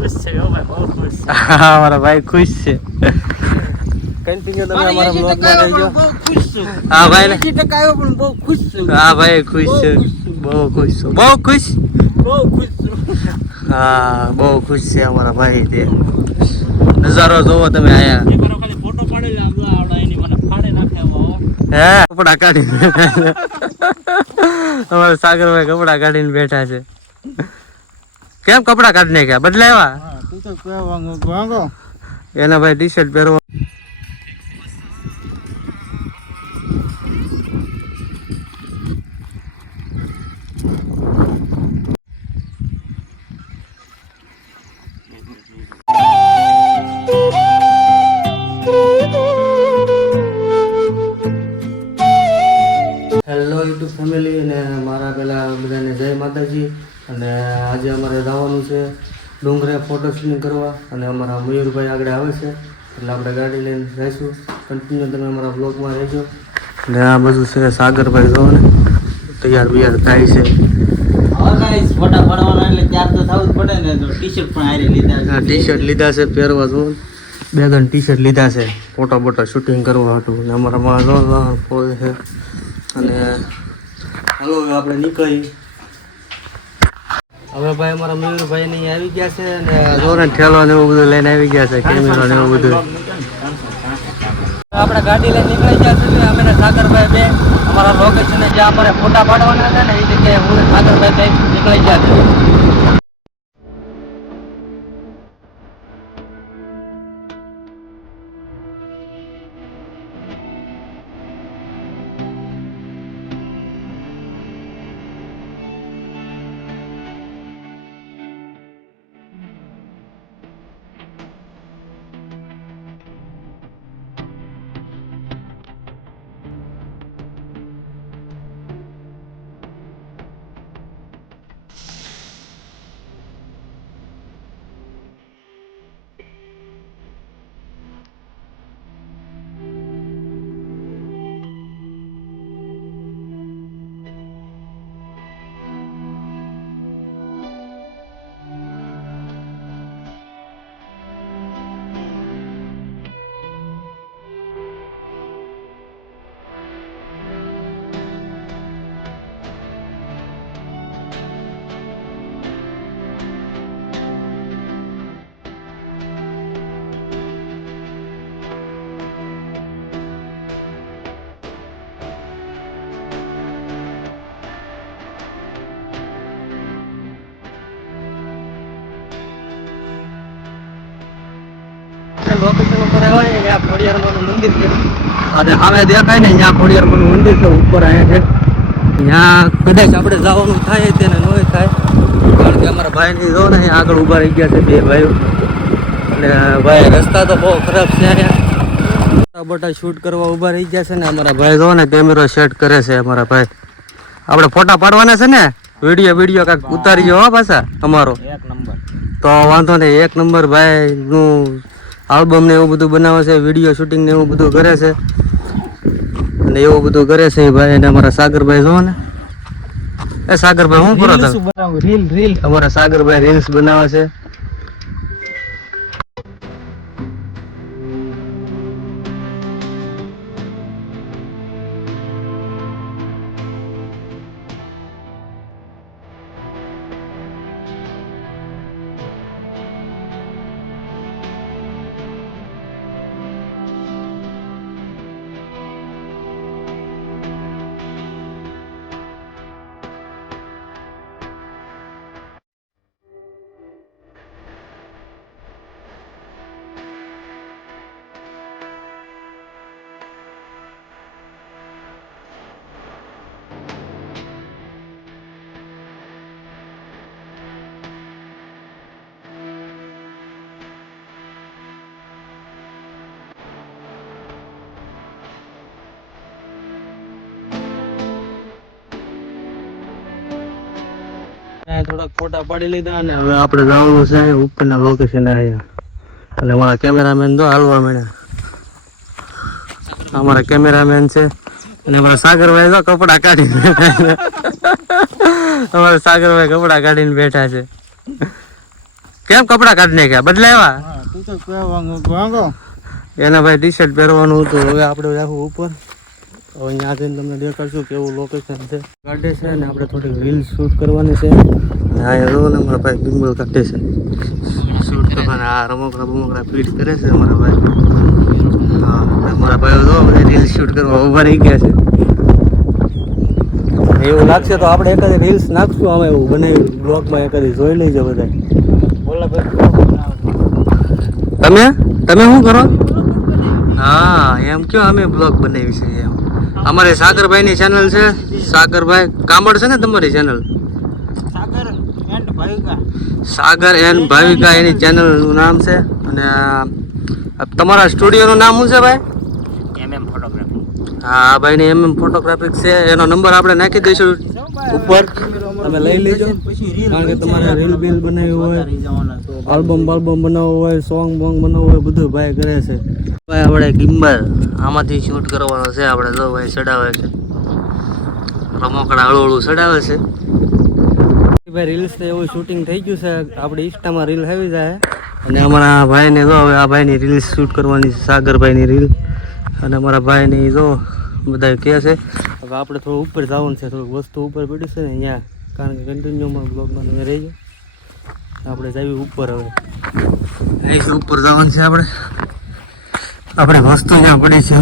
खुश છે ઓ ભાઈ બહુ ખુશ છે હા મારા ભાઈ ખુશ છે કન્ટિન્યુ તમે અમારા બ્લોગમાં રહેજો બહુ ખુશ છું હા ભાઈ ને 80% આવ્યો પણ બહુ ખુશ છું હા ભાઈ ખુશ છે બહુ ખુશ છું બહુ ખુશ બહુ ખુશ છું હા બહુ ખુશ છે અમારા ભાઈ તે નજારો જોવો તમે આયા એકવાર ખાલી ફોટો પાડી લે આવડા એની મને ફાડે નાખે એવો હે કપડા કાઢીને અમારા સાગરભાઈ કપડા કાઢીને બેઠા છે કેમ કપડા કાઢી નાખ્યા બદલાવ્યા હા તું તો વાંગો એના ભાઈ ટી શર્ટ પહેરવા હેલો યુટ્યુબ ફેમિલી અને મારા પેલા બધાને જય માતાજી અને આજે અમારે જવાનું છે ડુંગરે ફોટો શૂટિંગ કરવા અને અમારા મયુરભાઈ આગળ આવે છે એટલે આપણે ગાડી લઈને જઈશું કન્ટિન્યુ તમે અમારા બ્લોગમાં રહેજો અને આ બધું છે સાગરભાઈ જો ને તૈયાર બિયાર થાય છે હા ગાઈસ ફોટા પાડવાના એટલે ત્યાર તો થવું જ પડે ને તો ટી-શર્ટ પણ આરી લીધા છે ટી શર્ટ લીધા છે પહેરવા જો બે ત્રણ ટી શર્ટ લીધા છે ફોટો બોટો શૂટિંગ કરવા હતું અને અમારા માં જો ફોટો છે અને હાલો હવે આપણે નીકળી હવે ભાઈ અમારા મયુરભાઈ ને આવી ગયા છે અને જો ને ઠેલો ને એવું બધું લઈને આવી ગયા છે કેમેરા ને એવું બધું આપણે ગાડી લઈને નીકળી ગયા છીએ અમે ને સાગરભાઈ બે અમારા લોકેશન જ્યાં અમારે ફોટા પાડવાના હતા ને એ જગ્યાએ હું સાગરભાઈ બે નીકળી ગયા છે લોકેશન ઉપર આવે ત્યાં ખોડિયારમાંનું મંદિર છે અને હવે દેખાય ને ત્યાં ખોડિયારમાંનું મંદિર છે ઉપર અહીંયા છે ત્યાં કદાચ આપણે જવાનું થાય તેને ન થાય કારણ કે અમારા ભાઈની જો ને અહીંયા આગળ ઊભા રહી ગયા છે બે ભાઈઓ અને ભાઈ રસ્તા તો બહુ ખરાબ છે અહીંયા બોટા શૂટ કરવા ઊભા રહી ગયા છે ને અમારા ભાઈ જો ને કેમેરો સેટ કરે છે અમારા ભાઈ આપણે ફોટા પાડવાના છે ને વિડીયો કાંઈક ઉતારી ગયો હો પાછા અમારો એક નંબર તો વાંધો નહીં એક નંબર ભાઈ નું આલ્બમ ને એવું બધું બનાવે છે વિડીયો શૂટિંગ ને એવું બધું કરે છે અને એવું બધું કરે છે એ ભાઈ અને અમારા સાગરભાઈ જો ને એ સાગરભાઈ શું કરો તમે રીલ અમારા સાગરભાઈ રીલ્સ બનાવે છે થોડાક ફોટા પાડી લીધા અને હવે આપણે જવાનું છે ઉપરના લોકેશન આવ્યા એટલે અમારા કેમેરામેન તો હાલવા મળ્યા અમારા કેમેરામેન છે અને અમારા સાગરભાઈ તો કપડા કાઢીને અમારા સાગરભાઈ કપડા કાઢીને બેઠા છે કેમ કપડા કાઢી નાખ્યા બદલાવ્યા હા તું તો વાંગો એના ભાઈ ટી શર્ટ પહેરવાનું હતું હવે આપણે રાખવું ઉપર હવે અહીંયા જઈને તમને દેખાડશું કેવું લોકેશન છે કાઢે છે ને આપણે થોડી રીલ શૂટ કરવાની છે હા એ રોલ અમારા ભાઈ ગિમ્બલ કાઢે છે શૂટ કરવાના આ રમકડા બમકડા ફીટ કરે છે અમારા ભાઈ હા અમારા ભાઈઓ તો બધા રીલ શૂટ કરવા ઉભા રહી ગયા છે એવું લાગશે તો આપણે એકાદી રીલ્સ નાખશું અમે એવું બનાવી બ્લોગમાં એકાદી જોઈ લઈજો બધા તમે તમે શું કરો હા એમ કયો અમે બ્લોગ બનાવી છે એમ અમારે સાગરભાઈની ચેનલ છે સાગરભાઈ કામડ છે ને તમારી ચેનલ સાગર એન્ડ ભાવિકા એની ચેનલનું નામ છે અને તમારા સ્ટુડિયોનું નામ શું છે ભાઈ ફોટોગ્રાફી હા ભાઈને ફોટોગ્રાફી છે એનો નંબર આપણે નાખી દઈશું ઉપર તમે લઈ લેજો કારણ કે તમારે રીલ બીલ બનાવી હોય આલ્બમ બનાવવો હોય સોંગ બોંગ બનાવવું હોય બધું ભાઈ કરે છે ભાઈ આપણે ગિમ્બલ આમાંથી શૂટ કરવાનો છે આપણે જો ભાઈ ચડાવે છે રમકડા હળવું ચડાવે છે ભાઈ રીલ્સ તો એવું શૂટિંગ થઈ ગયું છે આપણે ઇન્સ્ટામાં રીલ આવી જાય અને અમારા ભાઈને જો હવે આ ભાઈની રીલ્સ શૂટ કરવાની છે સાગરભાઈની રીલ અને અમારા ભાઈની જો બધા કહે છે હવે આપણે થોડું ઉપર જવાનું છે થોડુંક વસ્તુ ઉપર પડ્યું છે ને અહીંયા કારણ કે કન્ટિન્યુમાં બ્લોગમાં તમે રહી જાઓ આપણે જઈએ ઉપર હવે અહીંથી ઉપર જવાનું છે આપણે વસ્તુ ત્યાં પડી છે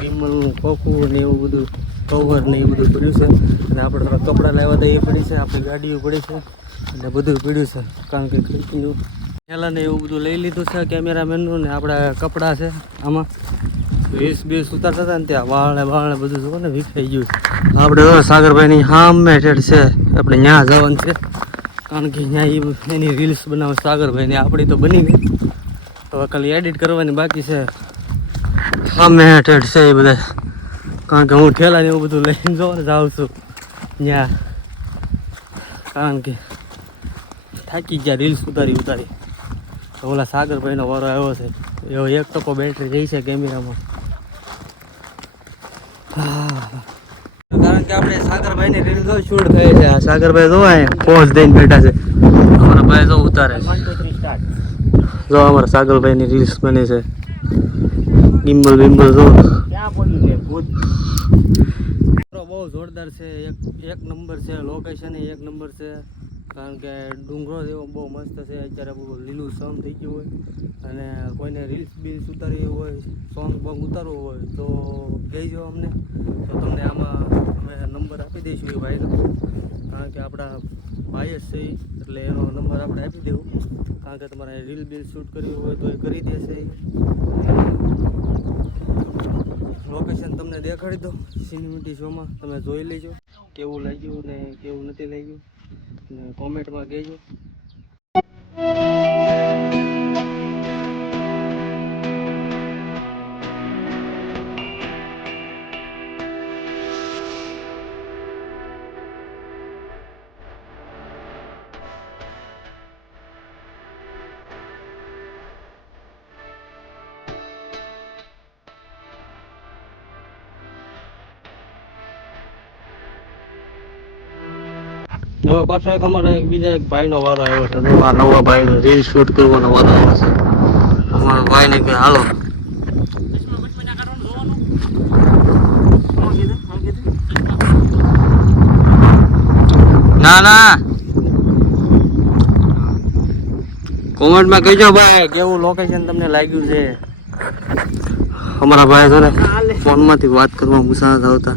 ગિમ્બલનું ખોખું ને એવું બધું કવર ને એ બધું પડ્યું છે અને આપણે થોડા કપડાં લાવ્યા હતા એ પડી છે આપણી ગાડીઓ પડી છે અને બધું પડ્યું છે કારણ કે કન્ટિન્યુ પહેલાં ને એવું બધું લઈ લીધું છે કેમેરામેનનું ને આપણા કપડાં છે આમાં રીલ્સ બીલ્સ ઉતારતા હતા ને ત્યાં વાળે બધું જો ને વિખાઈ ગયું આપણે સાગરભાઈની સામે ઠેઠ છે આપણે ત્યાં જવાનું છે કારણ કે ત્યાં એની રીલ્સ બનાવે સાગરભાઈને આપણી તો બની ગઈ હવે ખાલી એડિટ કરવાની બાકી છે સામે ઠેઠ છે એ બધા કારણ કે હું ઠેલા ને એવું બધું લઈને જાઉં જાઉં છું ત્યાં કારણ કે થાકી ગયા રીલ્સ ઉતારી ઓલા સાગરભાઈનો વારો આવ્યો છે એવો 1% બેટરી જઈ છે કેમેરામાં કારણ કે આપણે સાગરભાઈની રીલ તો શૂટ થઈ છે આ સાગરભાઈ જો અહીંયા પોઝ દઈને બેઠા છે અમારા ભાઈ જો ઉતારે છે જો અમારા સાગરભાઈની રીલ્સ બને છે ગિમ્બલ જો બહુ જોરદાર છે એક નંબર છે લોકેશન એક નંબર છે કારણ કે ડુંગરો એવો બહુ મસ્ત છે અત્યારે બહુ લીલું સમ થઈ ગયું હોય અને કોઈને રીલ્સ બીલ્સ ઉતારવી હોય સોંગ બોંગ ઉતારવું હોય તો કહેજો અમને તો તમને આમાં અમે નંબર આપી દઈશું એ ભાઈનો કારણ કે આપણા ભાઈ જ છે એટલે એનો નંબર આપણે આપી દેવું કારણ કે તમારે રીલ બીલ શૂટ કરવી હોય તો એ કરી દેશે લોકેશન તમને દેખાડી દો સિનેમેટિક શોમાં તમે જોઈ લેજો કેવું લાગ્યું ને કેવું નથી લાગ્યું ને કોમેન્ટમાં કહેજો હવે પાછો એક અમારે બીજા એક ભાઈનો વારો આવ્યો છે આ નવા ભાઈનો રીલ શૂટ કરવાનો વારો આવ્યો છે અમારા ભાઈને કે હાલો ના કોમેન્ટમાં કહેજો ભાઈ કેવું લોકેશન તમને લાગ્યું છે અમારા ભાઈ છે ને ફોનમાંથી વાત કરવા ગુસ્સા આવતા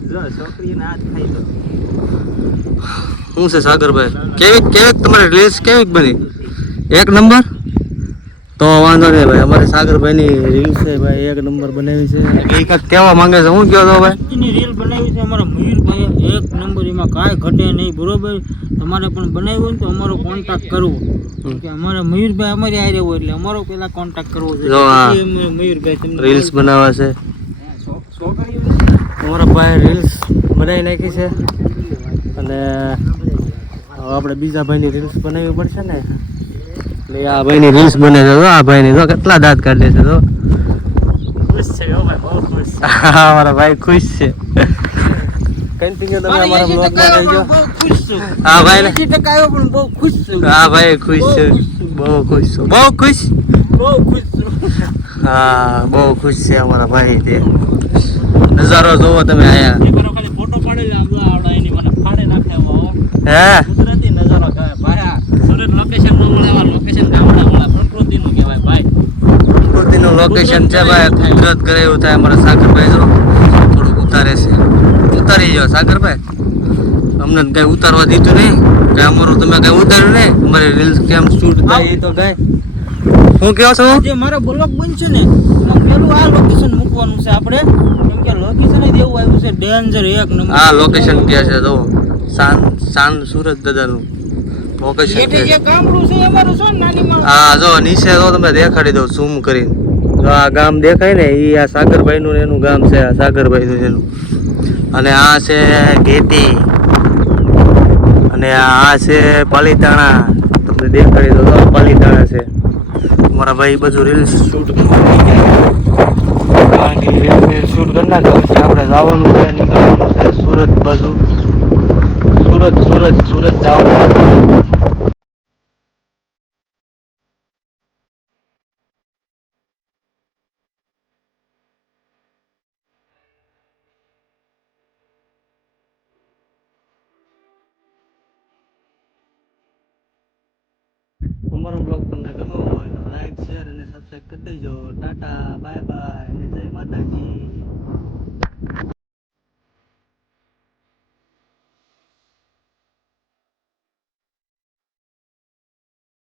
શું છે સાગરભાઈ કેવી તમારી રીલ્સ કેવી બની એક નંબર તો વાંધો નહીં ભાઈ અમારે સાગરભાઈની રીલ્સ છે ભાઈ એક નંબર બનાવી છે એ કાંઈક કહેવા માંગે છે હું કહો તો ભાઈ એની રીલ બનાવી છે અમારા મયુરભાઈ એક નંબર એમાં કાંઈ ઘટે નહીં બરોબર તમારે પણ બનાવ્યું હોય ને તો અમારો કોન્ટેક્ટ કરવો કે અમારા મયુરભાઈ અમારી હારે હોય એટલે અમારો પેલા કોન્ટેક્ટ કરવો છે મયુરભાઈ રીલ્સ બનાવે છે અમારા ભાઈ રીલ્સ બનાવી નાખી છે અને હવે આપણે બીજા ભાઈની રીલ્સ બનાવવી પડશે ને એટલે આ ભાઈની રીલ્સ બને છે તો આ ભાઈની તો કેટલા દાંત કાઢે છે તો ખુશ છે બહુ ખુશ અમારા ભાઈ ખુશ છે કન્ટિન્યુ તમે અમારા બ્લોગમાં રહેજો હા ભાઈ 80% આવ્યો પણ બહુ ખુશ છું હા ભાઈ ખુશ છે બહુ ખુશ છો, બહુ ખુશ. બહુ ખુશ છું. હા બહુ ખુશ છે અમારા ભાઈ. તે નજારો જોવો તમે આયા. ખાલી ફોટો પાડી આવડા એની મને ફાડે નાખે એવો હે કુદરતી નજારો કહેવાય ભાઈ. સુરત લોકેશન નો મળે, લોકેશન ગામડા વાળા પ્રકૃતિ નું કહેવાય ભાઈ. પ્રકૃતિનું લોકેશન છે ભાઈ. કુદરત કરે એવું થાય. અમારા સાગરભાઈ જો થોડુંક ઉતારે છે. ઉતારી જાઓ સાગરભાઈ. અમને કઈ ઉતારવા દીધું નહીં. કે અમારું તમે કઈ ઉતાર્યું નહીં. અમારી રીલ્સ કેમ શૂટ થાય એ તો કઈ. શું કહો છો? જે મારો બ્લોગ બનશે ને એમાં પેલું આ લોકેશન મૂકવાનું છે આપણે, કેમ કે લોકેશન જ એવું આવ્યું છે ડેન્જર એક નંબર. આ લોકેશન ક્યાં છે તો શાન સુરત દાદાનું લોકેશન એટલે છે. જે ગામડું છે અમારું છે ને નાની માં. હા જો નીચે તો તમે દેખાડી દઉં ઝૂમ કરીને. જો આ ગામ દેખાય ને એ આ સાગરભાઈ નું એનું ગામ છે. આ સાગરભાઈ નું એનું. અને આ છે ઘેટી અને આ છે પાલીતાણા. તમને દેખાડી દો પાલીતાણા છે. મારા ભાઈ બધું રીલ્સ શૂટ કરવા શૂટ કરી નાખે. પછી આપણે જવાનું છે, નીકળવાનું છે સુરત બાજુ. સુરત જવાનું. અમારો બ્લોગ તમને ગમ્યો હોય તો લાઈક શેર અને સબસ્ક્રાઈબ કરી દેજો. ટાટા બાય બાય જય માતાજી.